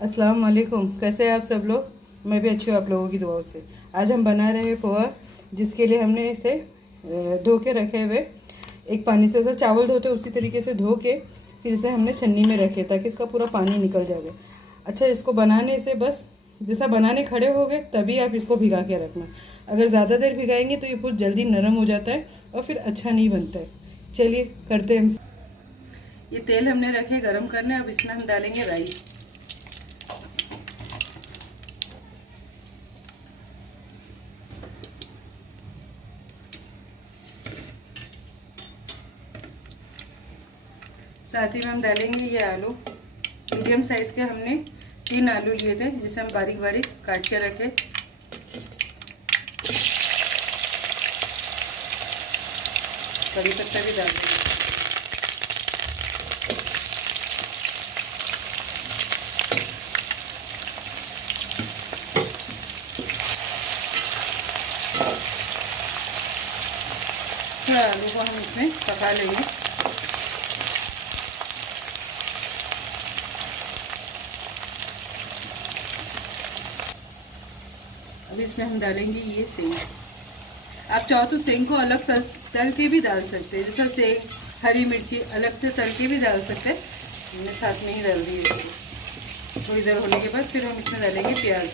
अस्सलाम वालेकुम। कैसे हैं आप सब लोग? मैं भी अच्छी हूँ आप लोगों की दुआओं से। आज हम बना रहे हैं पोहा, जिसके लिए हमने इसे धो के रखे हुए, एक पानी से जैसा चावल धोते उसी तरीके से धो के फिर इसे हमने छन्नी में रखे ताकि इसका पूरा पानी निकल जाए। अच्छा, इसको बनाने से बस जैसा बनाने खड़े हो गए तभी आप इसको भिगा के रखना। अगर ज़्यादा देर भिगाएंगे तो ये बहुत जल्दी नरम हो जाता है और फिर अच्छा नहीं बनता है। चलिए करते हैं। ये तेल हमने रखे गरम करने, अब इसमें हम डालेंगे राई। साथ ही में हम डालेंगे ये आलू। मीडियम साइज के हमने 3 आलू लिए थे, जिसे हम बारीक बारीक काट के रखे। कड़ी पत्ता भी डाल देंगे। थोड़ा आलू को हम इसमें पका लेंगे। अब इसमें हम डालेंगे ये सेंग। आप चाहो तो सेंग को अलग तल के भी डाल सकते हैं, जैसा सेंग हरी मिर्ची अलग से तल के भी डाल सकते हैं। हमने साथ में ही डाल दी है। थोड़ी देर होने के बाद फिर हम इसमें डालेंगे प्याज।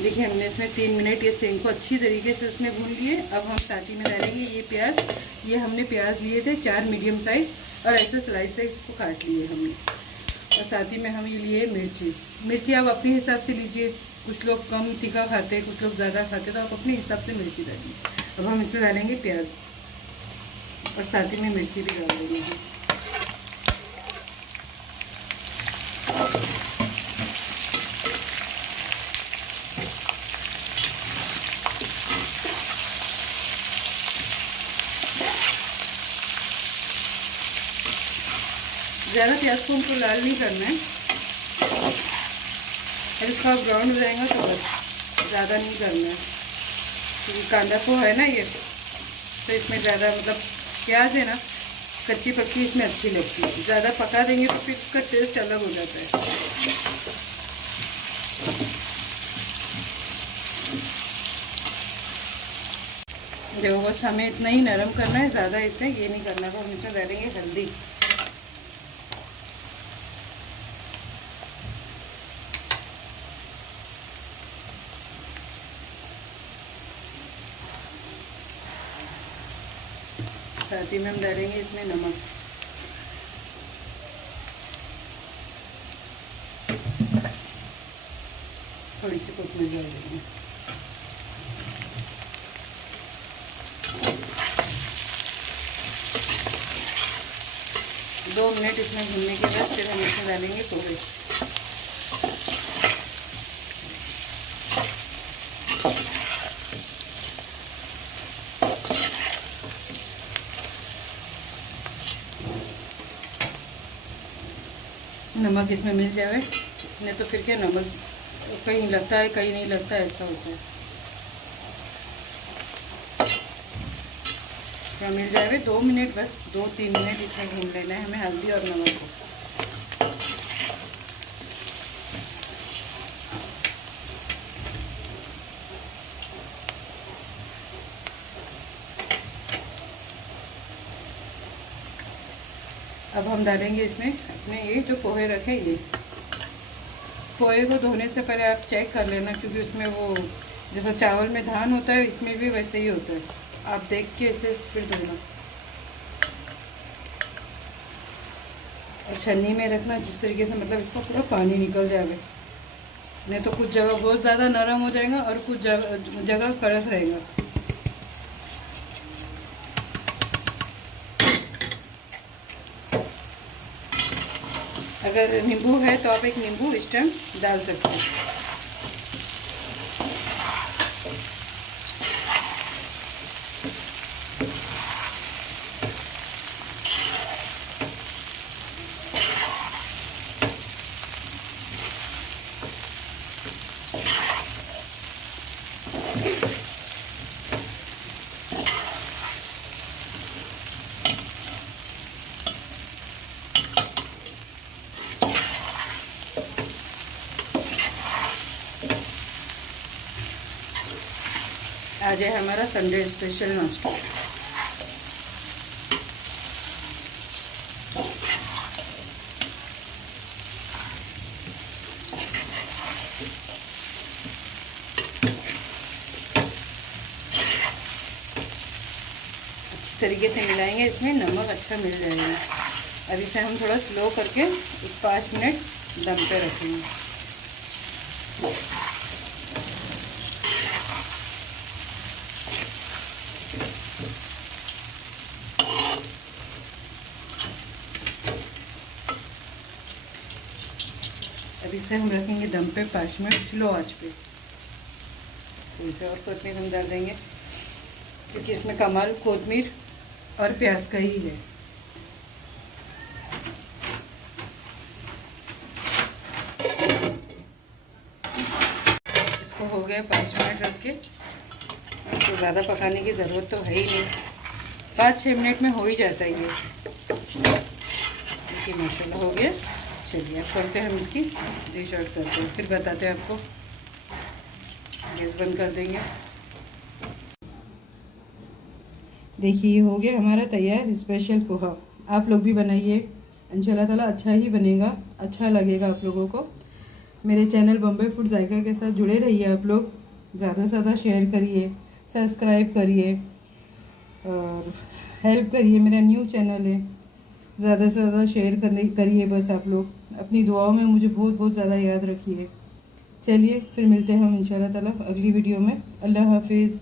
देखिए, हमने इसमें 3 मिनट ये सेंग को अच्छी तरीके से इसमें भून लिए। अब हम साथ ही में डालेंगे ये प्याज। ये हमने प्याज लिए थे 4 मीडियम साइज और ऐसे स्लाइस से इसको काट लिए हमने। और साथ ही में हम ये लिए मिर्ची आप अपने हिसाब से लीजिए। कुछ लोग कम तीखा खाते हैं, कुछ लोग ज़्यादा खाते हैं, तो आप अपने हिसाब से मिर्ची डालिए। अब हम इसमें डालेंगे प्याज और साथ ही में मिर्ची भी डाल देंगे। ज़्यादा प्याज को हमको लाल नहीं करना है, हल्का ब्राउन हो जाएगा तो बस, ज़्यादा नहीं करना है। क्योंकि कांदा पोहा है ना ये, तो इसमें ज़्यादा मतलब प्याज है ना, कच्ची पक्की इसमें अच्छी लगती है। ज़्यादा पका देंगे तो फिर इसका टेस्ट अलग हो जाता है। देखो, बस हमें इतना ही नरम करना है, ज़्यादा इसे ये नहीं करना है। तो हम इसमें डालेंगे हल्दी। साथ ही में हम डालेंगे इसमें नमक। थोड़ी सी कोथिंबीर डाल देंगे। दो मिनट इसमें भूनने के बाद फिर हम इसमें डालेंगे पोहे। नमक इसमें मिल जाए, नहीं तो फिर क्या नमक कहीं लगता है कहीं नहीं लगता है, ऐसा होता है। क्या मिल जाए 2 मिनट, बस 2-3 मिनट इसमें भून लेना है हमें हल्दी और नमक को। अब हम डालेंगे इसमें अपने ये जो पोहे रखे, ये पोहे को धोने से पहले आप चेक कर लेना, क्योंकि उसमें वो जैसा चावल में धान होता है इसमें भी वैसे ही होता है। आप देख के इसे फिर धोना और छन्नी में रखना, जिस तरीके से मतलब इसका पूरा पानी निकल जाए। नहीं तो कुछ जगह बहुत ज़्यादा नरम हो जाएगा और कुछ जगह कड़क रहेगा। अगर नींबू है तो आप एक नींबू इस टाइम डाल सकते हैं। आज है हमारा संडे स्पेशल नाश्ता। तरीके से मिलाएंगे, इसमें नमक अच्छा मिल जाएगा। अब इसे हम थोड़ा स्लो करके 5 मिनट दम पे रखेंगे। अब इसे हम रखेंगे दम पे 5 मिनट स्लो आंच पे। तो इसे और कोतमीर हम डाल देंगे, क्योंकि इसमें कमाल कोतमीर और प्याज का ही है। इसको हो गया 5 मिनट रख के, तो ज़्यादा पकाने की ज़रूरत तो है ही नहीं, 5-6 मिनट में हो ही जाता है ये। देखिए माशाल्लाह हो गया। चलिए अब करते हैं हम इसकी डिश आउट करते हैं, फिर बताते हैं आपको। गैस बंद कर देंगे। देखिए हो गया हमारा तैयार स्पेशल पोहा। आप लोग भी बनाइए, इंशाल्लाह ताला अच्छा ही बनेगा, अच्छा लगेगा आप लोगों को। मेरे चैनल बॉम्बे फूड जायका के साथ जुड़े रहिए आप लोग, ज़्यादा से ज़्यादा शेयर करिए, सब्सक्राइब करिए और हेल्प करिए। मेरा न्यू चैनल है, ज़्यादा से ज़्यादा शेयर करिए बस आप लोग। अपनी दुआओं में मुझे बहुत बहुत ज़्यादा याद रखिए। चलिए फिर मिलते हैं हम इंशाल्लाह ताला अगली वीडियो में। अल्लाह हाफिज़।